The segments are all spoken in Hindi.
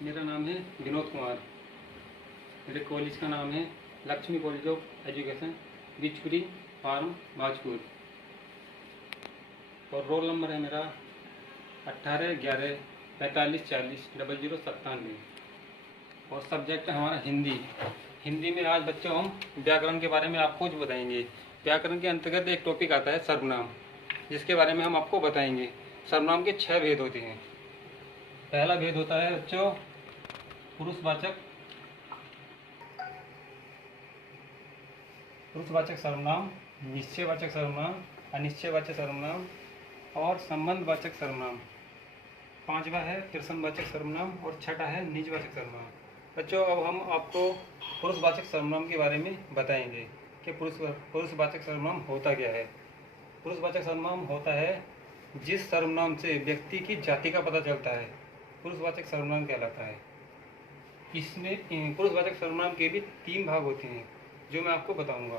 मेरा नाम है विनोद कुमार। मेरे कॉलेज का नाम है Lakshmi college of education, Bichpuri farm, Bhajpur. और रोल नंबर है मेरा 18/11/4540-0097। और सब्जेक्ट है हमारा हिंदी। हिंदी में आज बच्चों हम व्याकरण के बारे में आपको कुछ बताएंगे। व्याकरण के अंतर्गत एक टॉपिक आता है सर्वनाम, जिसके बारे में हम आपको बताएंगे। सर्वनाम के 6 भेद होते हैं। पहला भेद होता है बच्चों पुरुषवाचक सर्वनाम, निश्चयवाचक सर्वनाम, अनिश्चयवाचक सर्वनाम और संबंधवाचक सर्वनाम। पांचवा है प्रश्नवाचक सर्वनाम और छठा है निजवाचक सर्वनाम। बच्चों अब हम आपको पुरुषवाचक सर्वनाम के बारे में बताएंगे कि पुरुषवाचक सर्वनाम होता क्या है। पुरुषवाचक सर्वनाम होता है जिस सर्वनाम से व्यक्ति की जाति का पता चलता है, पुरुषवाचक सर्वनाम कहलाता है। इसमें पुरुषवाचक सर्वनाम के भी 3 भाग होते हैं जो मैं आपको बताऊंगा।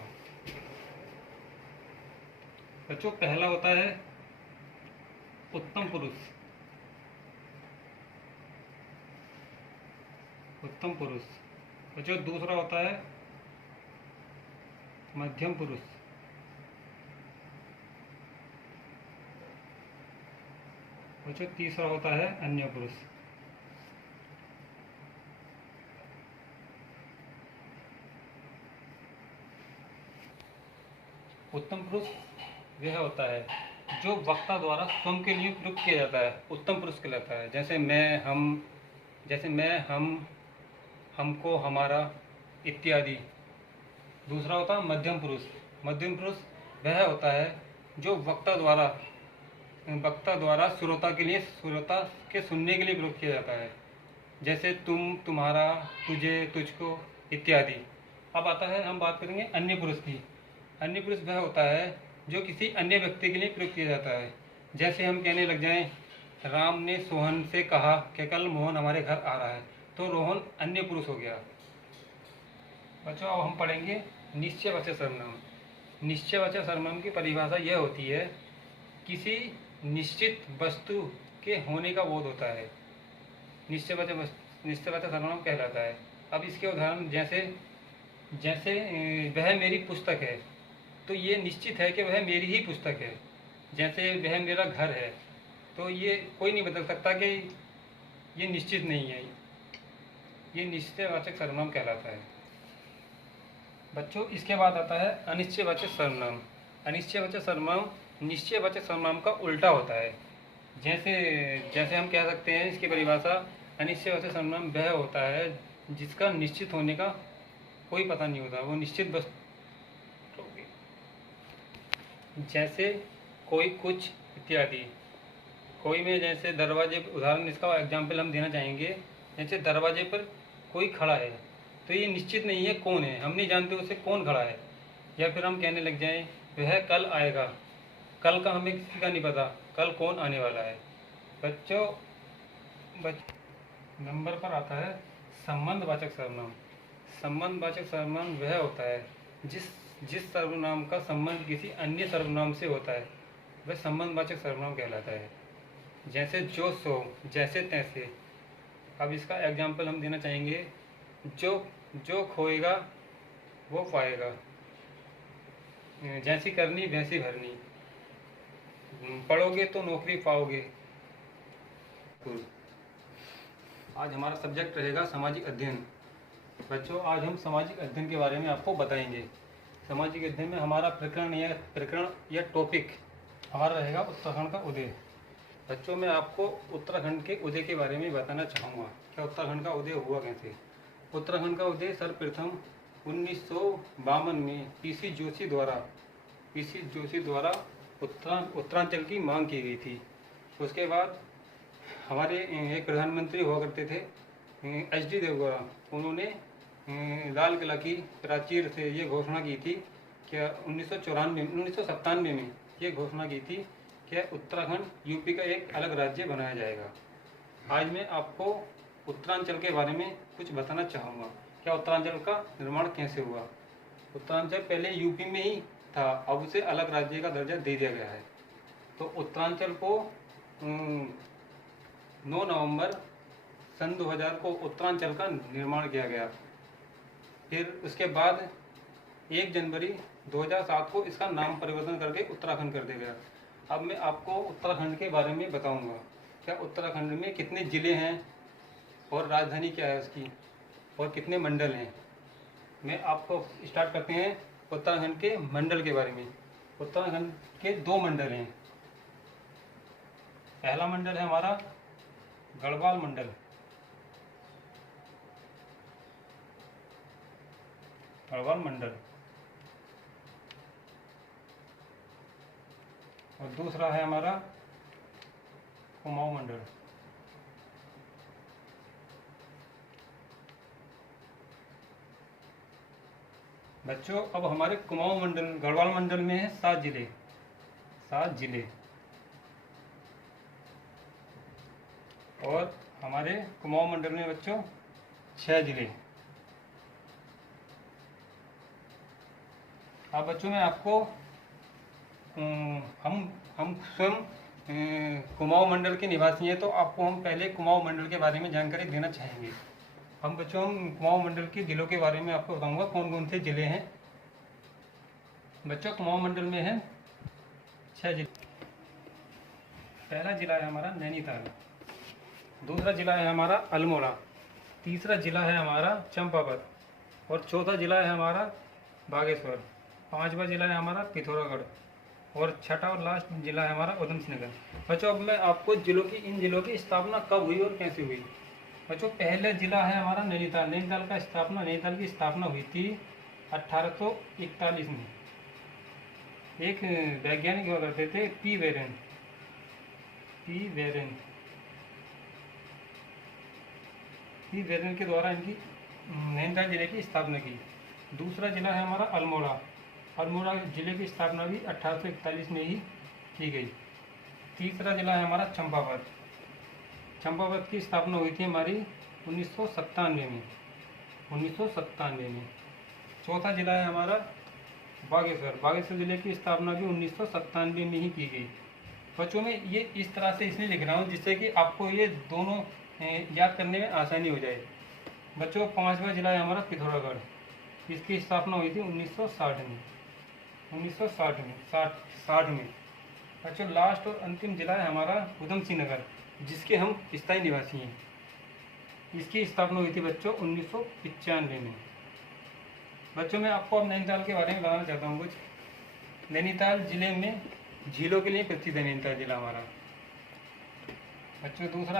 बच्चों पहला होता है उत्तम पुरुष। बच्चों दूसरा होता है मध्यम पुरुष। बच्चों तीसरा होता है अन्य पुरुष। उत्तम पुरुष वह होता है जो वक्ता द्वारा स्वयं के लिए प्रयुक्त किया जाता है, उत्तम पुरुष कहलाता है। जैसे मैं, हम, हमको, हमारा इत्यादि। दूसरा होता है मध्यम पुरुष। मध्यम पुरुष वह होता है जो वक्ता द्वारा श्रोता के सुनने के लिए प्रयुक्त किया जाता है। जैसे तुम, तुम्हारा, तुझे, तुझको इत्यादि। अब आता है, हम बात करेंगे अन्य पुरुष की। अन्य पुरुष वह होता है जो किसी अन्य व्यक्ति के लिए प्रयुक्त किया जाता है। जैसे हम कहने लग जाएं, राम ने सोहन से कहा कि कल मोहन हमारे घर आ रहा है, तो रोहन अन्य पुरुष हो गया। बच्चों अब हम पढ़ेंगे निश्चयवाचक सर्वनाम। निश्चयवाचक सर्वनाम की परिभाषा यह होती है किसी निश्चित वस्तु के होने का बोध होता है, निश्चयवाचक सर्वनाम कहलाता है। अब इसके उदाहरण जैसे वह मेरी पुस्तक है, तो ये निश्चित है कि वह मेरी ही पुस्तक है। जैसे वह मेरा घर है, तो ये कोई नहीं बदल सकता कि ये निश्चित नहीं है। ये निश्चयवाचक सर्वनाम कहलाता है। बच्चों इसके बाद आता है अनिश्चयवाचक सर्वनाम। अनिश्चयवाचक सर्वनाम निश्चयवाचक सर्वनाम का उल्टा होता है। जैसे हम कह सकते हैं इसकी परिभाषा, अनिश्चयवाचक सर्वनाम वह होता है जिसका निश्चित होने का कोई पता नहीं होता, वो निश्चित वस्तु, जैसे कोई, कुछ इत्यादि। कोई में जैसे दरवाजे, उदाहरण इसका एग्जाम्पल हम देना चाहेंगे। जैसे दरवाजे पर कोई खड़ा है, तो ये निश्चित नहीं है कौन है, हम नहीं जानते उसे कौन खड़ा है। या फिर हम कहने लग जाएं वह कल आएगा, कल का हमें किसी का नहीं पता, कल कौन आने वाला है। बच्चों नंबर पर आता है संबंधवाचक सर्वनाम। संबंधवाचक सर्वनाम वह होता है जिस सर्वनाम का संबंध किसी अन्य सर्वनाम से होता है, वह संबंधवाचक सर्वनाम कहलाता है। जैसे जो, सो, जैसे तैसे। अब इसका एग्जाम्पल हम देना चाहेंगे, जो खोएगा वो पाएगा, जैसी करनी वैसी भरनी, पढ़ोगे तो नौकरी पाओगे। आज हमारा सब्जेक्ट रहेगा सामाजिक अध्ययन। बच्चों आज हम सामाजिक अध्ययन के बारे में आपको बताएंगे। सामाजिक अध्ययन में हमारा प्रकरण या टॉपिक हमारा रहेगा उत्तराखंड का उदय। बच्चों मैं आपको उत्तराखंड के उदय के बारे में बताना चाहूँगा कि उत्तराखंड का उदय हुआ कैसे। उत्तराखंड का उदय सर्वप्रथम 1952 में पीसी जोशी द्वारा उत्तरांचल की मांग की गई थी। उसके बाद हमारे एक प्रधानमंत्री हुआ करते थे HD देवगौड़ा, उन्होंने लाल किला की प्राचीर से ये घोषणा की थी कि 1997 में ये घोषणा की थी कि उत्तराखंड यूपी का एक अलग राज्य बनाया जाएगा। आज मैं आपको उत्तरांचल के बारे में कुछ बताना चाहूँगा, क्या उत्तरांचल का निर्माण कैसे हुआ। उत्तरांचल पहले यूपी में ही था, अब उसे अलग राज्य का दर्जा दे दिया गया है। तो उत्तरांचल को 9 नवंबर सन 2000 को उत्तरांचल का निर्माण किया गया। फिर उसके बाद 1 जनवरी 2007 को इसका नाम परिवर्तन करके उत्तराखंड कर दिया गया। अब मैं आपको उत्तराखंड के बारे में बताऊंगा। क्या उत्तराखंड में कितने ज़िले हैं और राजधानी क्या है उसकी और कितने मंडल हैं। मैं आपको स्टार्ट करते हैं उत्तराखंड के मंडल के बारे में। उत्तराखंड के 2 मंडल हैं। पहला मंडल है हमारा गढ़वाल मंडल। गढ़वाल मंडल। और दूसरा है हमारा कुमाऊं मंडल। बच्चों अब हमारे कुमाऊं मंडल गढ़वाल मंडल में है 7 जिले। 7 जिले। और हमारे कुमाऊं मंडल में बच्चों 6 जिले। अब बच्चों मैं आपको हम स्वयं कुमाऊं मंडल के निवासी हैं, तो आपको हम पहले कुमाऊं मंडल के बारे में जानकारी देना चाहेंगे। हम बच्चों कुमाऊं मंडल के जिलों के बारे में आपको बताऊंगा कौन कौन से जिले हैं। बच्चों कुमाऊं मंडल में है 6 जिले। पहला जिला है हमारा नैनीताल। दूसरा जिला है हमारा अल्मोड़ा। तीसरा जिला है हमारा चंपावत। और चौथा जिला है हमारा बागेश्वर। 5वां जिला है हमारा पिथौरागढ़। और छठा और लास्ट जिला है हमारा उधमसिंह नगर। बच्चों अब मैं आपको इन जिलों की स्थापना कब हुई और कैसे हुई। बच्चों पहला जिला है हमारा नैनीताल। नैनीताल की स्थापना हुई थी 1841 में। एक वैज्ञानिक हुआ करते थे पी वेरेन के द्वारा इनकी नैनीताल जिले की स्थापना की। दूसरा जिला है हमारा अल्मोड़ा जिले की स्थापना भी 1841 में ही की गई। तीसरा जिला है हमारा चंपावत की स्थापना हुई थी हमारी 1997 में। चौथा जिला है हमारा बागेश्वर जिले की स्थापना भी 1997 में ही की गई। बच्चों में ये इस तरह से इसलिए लिख रहा हूँ जिससे कि आपको ये दोनों याद करने में आसानी हो जाए। बच्चों 5वां जिला है हमारा पिथौरागढ़। इसकी स्थापना हुई थी 1960 में। बच्चों लास्ट और अंतिम जिला है हमारा उधमसिंह नगर, जिसके हम स्थायी निवासी हैं। इसकी स्थापना हुई थी बच्चों 1995 में। बच्चों मैं आपको अब नैनीताल के बारे में बताना चाहता हूँ कुछ। नैनीताल जिले में झीलों के लिए प्रसिद्ध है नैनीताल जिला हमारा। बच्चों दूसरा